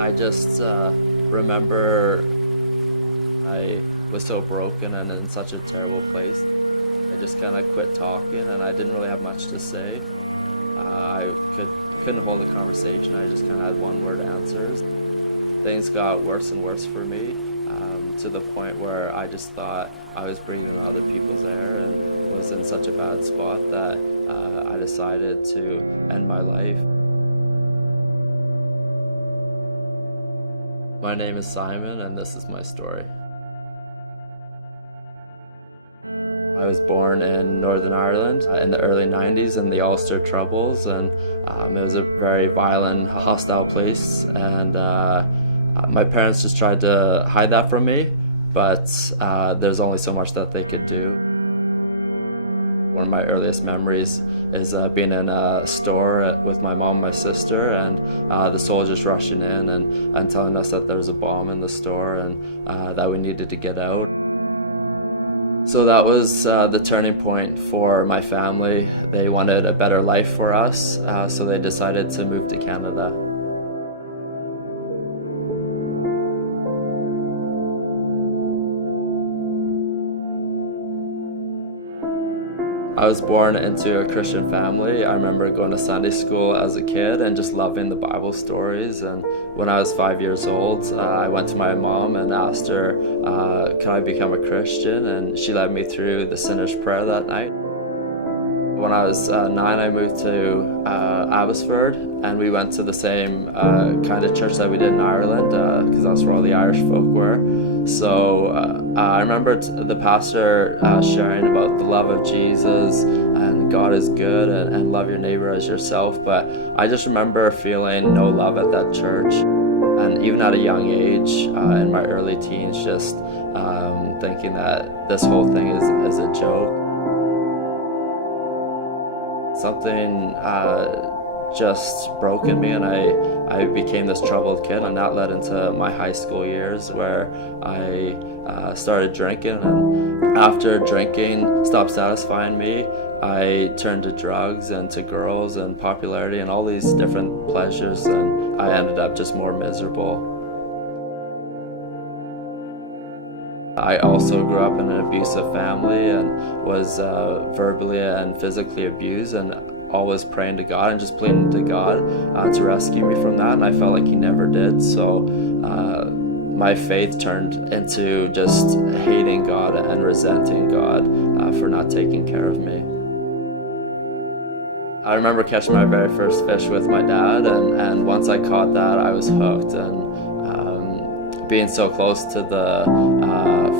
I just remember I was so broken and in such a terrible place. I just kind of quit talking, and I didn't really have much to say. I couldn't hold a conversation. I just kind of had one word answers. Things got worse and worse for me, to the point where I just thought I was breathing other people's air and was in such a bad spot that I decided to end my life. My name is Simon, and this is my story. I was born in Northern Ireland in the early 90s in the Ulster Troubles, and it was a very violent, hostile place, and my parents just tried to hide that from me, but there's only so much that they could do. One of my earliest memories is being in a store with my mom and my sister, and the soldiers rushing in and telling us that there was a bomb in the store and that we needed to get out. So that was the turning point for my family. They wanted a better life for us, so they decided to move to Canada. I was born into a Christian family. I remember going to Sunday school as a kid and just loving the Bible stories. And when I was 5 years old, I went to my mom and asked her, can I become a Christian? And she led me through the sinner's prayer that night. When I was 9, I moved to Abbotsford, and we went to the same kind of church that we did in Ireland, because that's where all the Irish folk were. So I remember the pastor sharing about the love of Jesus and God is good and love your neighbor as yourself, but I just remember feeling no love at that church. And even at a young age, in my early teens, just thinking that this whole thing is a joke. Something just broke in me, and I became this troubled kid, and that led into my high school years where I started drinking, and after drinking stopped satisfying me, I turned to drugs and to girls and popularity and all these different pleasures, and I ended up just more miserable. I also grew up in an abusive family and was verbally and physically abused, and always praying to God and just pleading to God to rescue me from that, and I felt like He never did. So my faith turned into just hating God and resenting God for not taking care of me. I remember catching my very first fish with my dad, and once I caught that, I was hooked. And being so close to the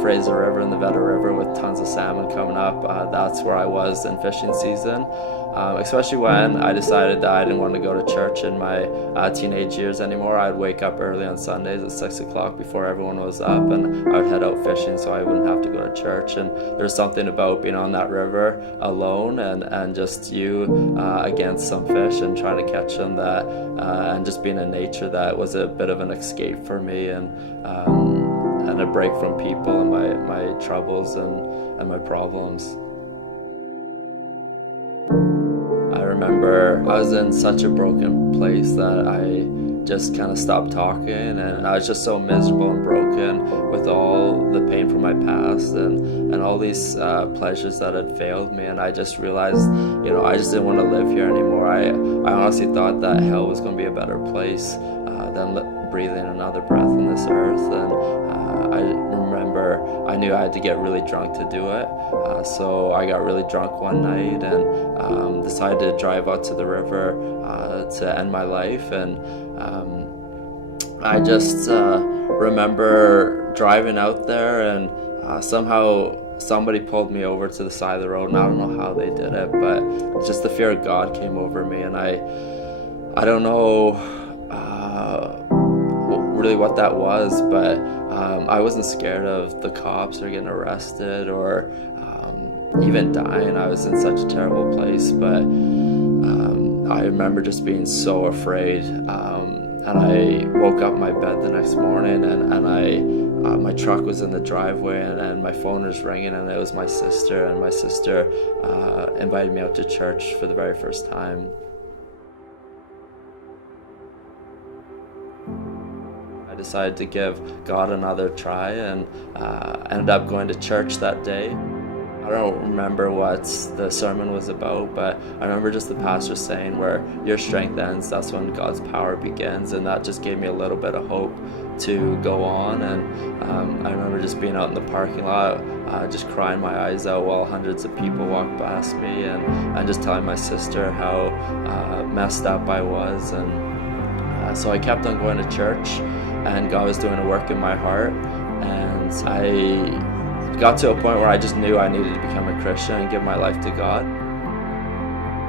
Fraser River and the Vedder River with tons of salmon coming up, that's where I was in fishing season. Especially when I decided that I didn't want to go to church in my teenage years anymore. I'd wake up early on Sundays at 6 o'clock before everyone was up, and I would head out fishing so I wouldn't have to go to church. And there's something about being on that river alone and just you against some fish and trying to catch them, that and just being in nature, that was a bit of an escape for me, and a break from people and my troubles and my problems. I remember I was in such a broken place that I just kind of stopped talking, and I was just so miserable and broken with all the pain from my past and all these pleasures that had failed me, and I just realized, I just didn't want to live here anymore. I honestly thought that hell was going to be a better place than breathing another breath on this earth, and I remember I knew I had to get really drunk to do it, so I got really drunk one night and decided to drive out to the river to end my life. And I just remember driving out there, and somehow somebody pulled me over to the side of the road, and I don't know how they did it, but just the fear of God came over me, and I don't know really what that was, but I wasn't scared of the cops or getting arrested or even dying. I was in such a terrible place, but I remember just being so afraid, and I woke up in my bed the next morning, and my truck was in the driveway, and my phone was ringing, and it was my sister, and my sister invited me out to church for the very first time. decided to give God another try and ended up going to church that day. I don't remember what the sermon was about, but I remember just the pastor saying, where your strength ends, that's when God's power begins, and that just gave me a little bit of hope to go on. And I remember just being out in the parking lot, just crying my eyes out while hundreds of people walked past me, and just telling my sister how messed up I was. And so I kept on going to church, and God was doing a work in my heart, and I got to a point where I just knew I needed to become a Christian and give my life to God.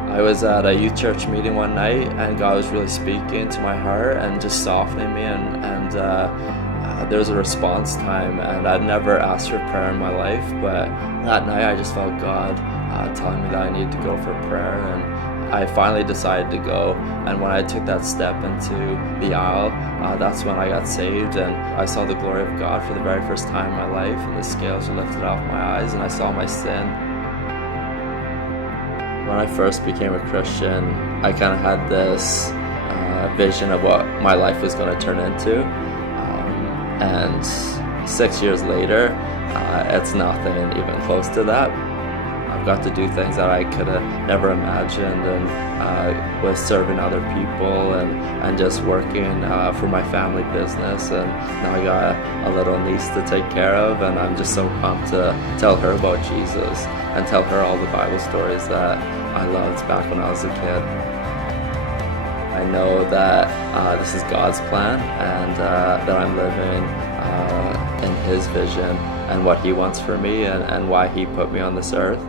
I was at a youth church meeting one night, and God was really speaking to my heart and just softening me, and there was a response time, and I'd never asked for prayer in my life, but that night I just felt God telling me that I needed to go for prayer, and I finally decided to go. And when I took that step into the aisle, that's when I got saved, and I saw the glory of God for the very first time in my life, and the scales were lifted off my eyes, and I saw my sin. When I first became a Christian, I kind of had this vision of what my life was going to turn into, and 6 years later, it's nothing even close to that. I've got to do things that I could have never imagined, and was serving other people and just working for my family business, and now I got a little niece to take care of, and I'm just so pumped to tell her about Jesus and tell her all the Bible stories that I loved back when I was a kid. I know that this is God's plan, and that I'm living in His vision and what He wants for me, and why He put me on this earth.